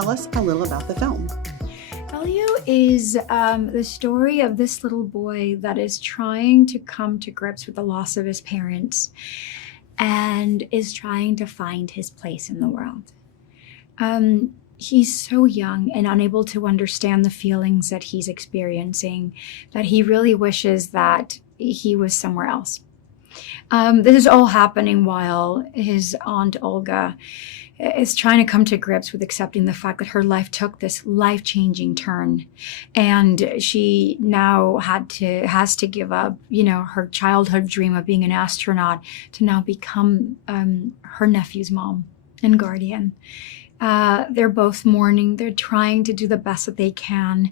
tell us a little about the film. Elio is the story of this little boy that is trying to come to grips with the loss of his parents and is trying to find his place in the world. He's so young and unable to understand the feelings that he's experiencing that he really wishes that he was somewhere else. This is all happening while his aunt Olga is trying to come to grips with accepting the fact that her life took this life-changing turn, and she now has to give up, her childhood dream of being an astronaut to now become her nephew's mom and guardian. They're both mourning. They're trying to do the best that they can.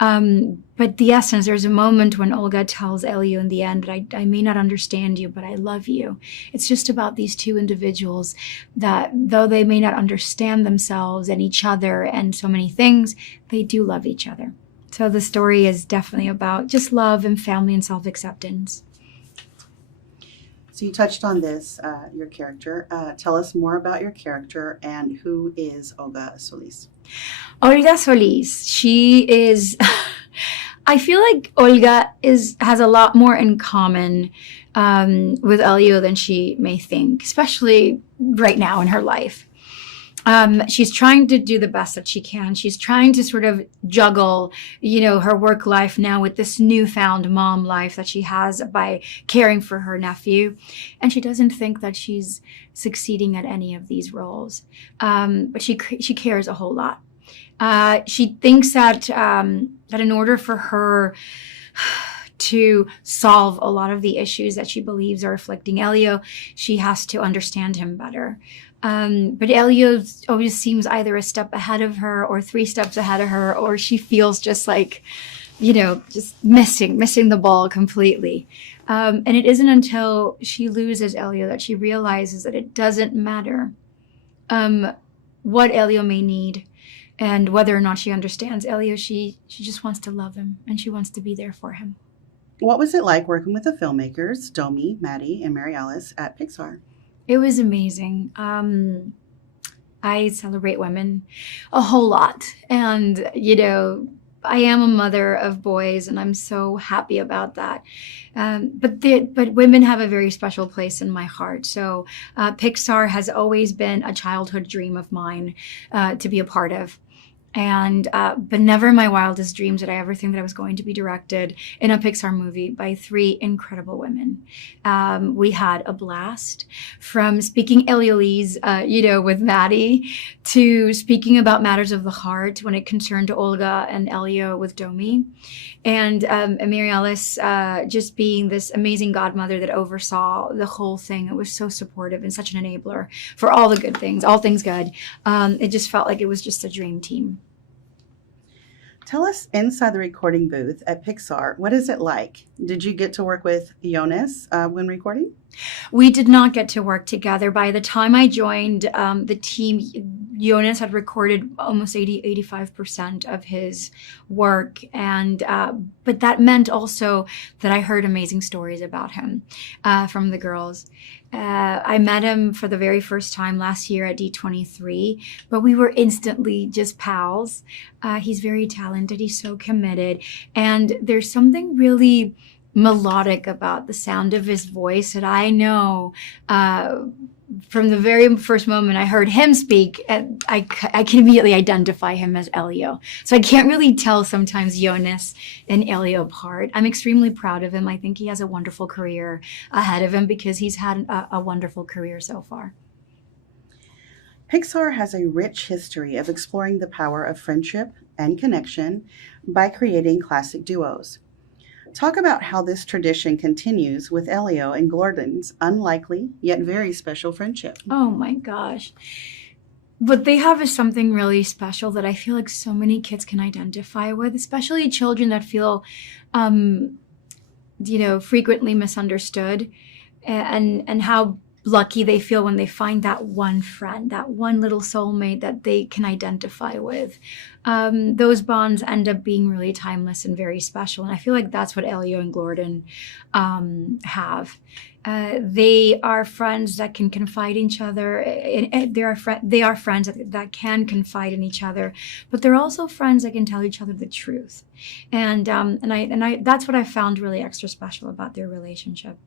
But the essence, there's a moment when Olga tells Elio in the end that I may not understand you, but I love you. It's just about these two individuals that, though they may not understand themselves and each other and so many things, they do love each other. So the story is definitely about just love and family and self-acceptance. So you touched on this, your character. Tell us more about your character and who is Olga Solis. Olga Solis, she is, I feel like Olga has a lot more in common with Elio than she may think, especially right now in her life. She's trying to do the best that she can. She's trying to sort of juggle, her work life now with this newfound mom life that she has by caring for her nephew. And she doesn't think that she's succeeding at any of these roles. But she cares a whole lot. She thinks that in order for her to solve a lot of the issues that she believes are afflicting Elio, she has to understand him better. But Elio always seems either a step ahead of her or 3 steps ahead of her, or she feels just like, just missing the ball completely. And it isn't until she loses Elio that she realizes that it doesn't matter what Elio may need and whether or not she understands Elio. She just wants to love him and she wants to be there for him. What was it like working with the filmmakers, Domi, Maddie, and Mary Alice at Pixar? It was amazing. I celebrate women a whole lot. And, I am a mother of boys and I'm so happy about that. But women have a very special place in my heart. So Pixar has always been a childhood dream of mine to be a part of. And but never in my wildest dreams did I ever think that I was going to be directed in a Pixar movie by 3 incredible women. We had a blast, from speaking Eliolese, with Maddie, to speaking about matters of the heart when it concerned Olga and Elio with Domi, and Mary Alice just being this amazing godmother that oversaw the whole thing. It was so supportive and such an enabler for all the good things, all things good. It just felt like it was just a dream team. Tell us, inside the recording booth at Pixar, what is it like? Did you get to work with Yonas when recording? We did not get to work together. By the time I joined the team, Yonas had recorded almost 85% of his work. And but that meant also that I heard amazing stories about him from the girls. I met him for the very first time last year at D23, but we were instantly just pals. He's very talented. He's so committed. And there's something really melodic about the sound of his voice that I know from the very first moment I heard him speak, and I can immediately identify him as Elio. So I can't really tell sometimes Yonas and Elio apart. I'm extremely proud of him. I think he has a wonderful career ahead of him because he's had a wonderful career so far. Pixar has a rich history of exploring the power of friendship and connection by creating classic duos. Talk about how this tradition continues with Elio and Gordon's unlikely yet very special friendship. Oh my gosh. What they have is something really special that I feel like so many kids can identify with, especially children that feel, frequently misunderstood, and how lucky they feel when they find that one friend, that one little soulmate that they can identify with. Those bonds end up being really timeless and very special. And I feel like that's what Elio and Gordon have. They are friends that can confide in each other. They are friends that can confide in each other, but they're also friends that can tell each other the truth. And that's what I found really extra special about their relationship.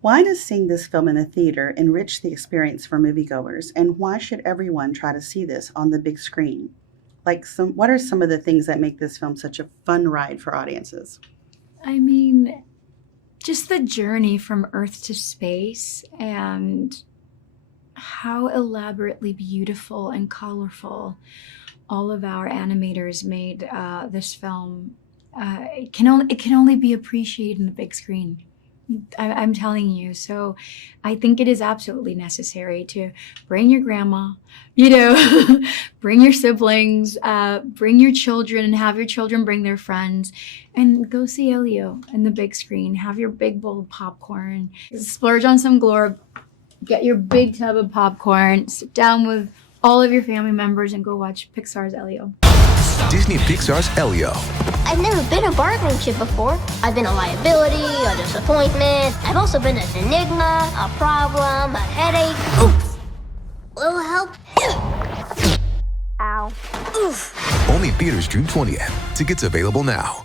Why does seeing this film in a theater enrich the experience for moviegoers, and why should everyone try to see this on the big screen? What are some of the things that make this film such a fun ride for audiences? I mean, just the journey from Earth to space and how elaborately beautiful and colorful all of our animators made this film. It can only be appreciated in the big screen. I'm telling you. So I think it is absolutely necessary to bring your grandma, bring your siblings, bring your children, and have your children bring their friends, and go see Elio in the big screen. Have your big bowl of popcorn, splurge on some glorb, get your big tub of popcorn, sit down with all of your family members, and go watch Pixar's Elio. Disney Pixar's Elio. I've never been a bargaining chip before. I've been a liability, a disappointment. I've also been an enigma, a problem, a headache. Oof. Little help. Ow. Oof. Only theaters June 20th. Tickets available now.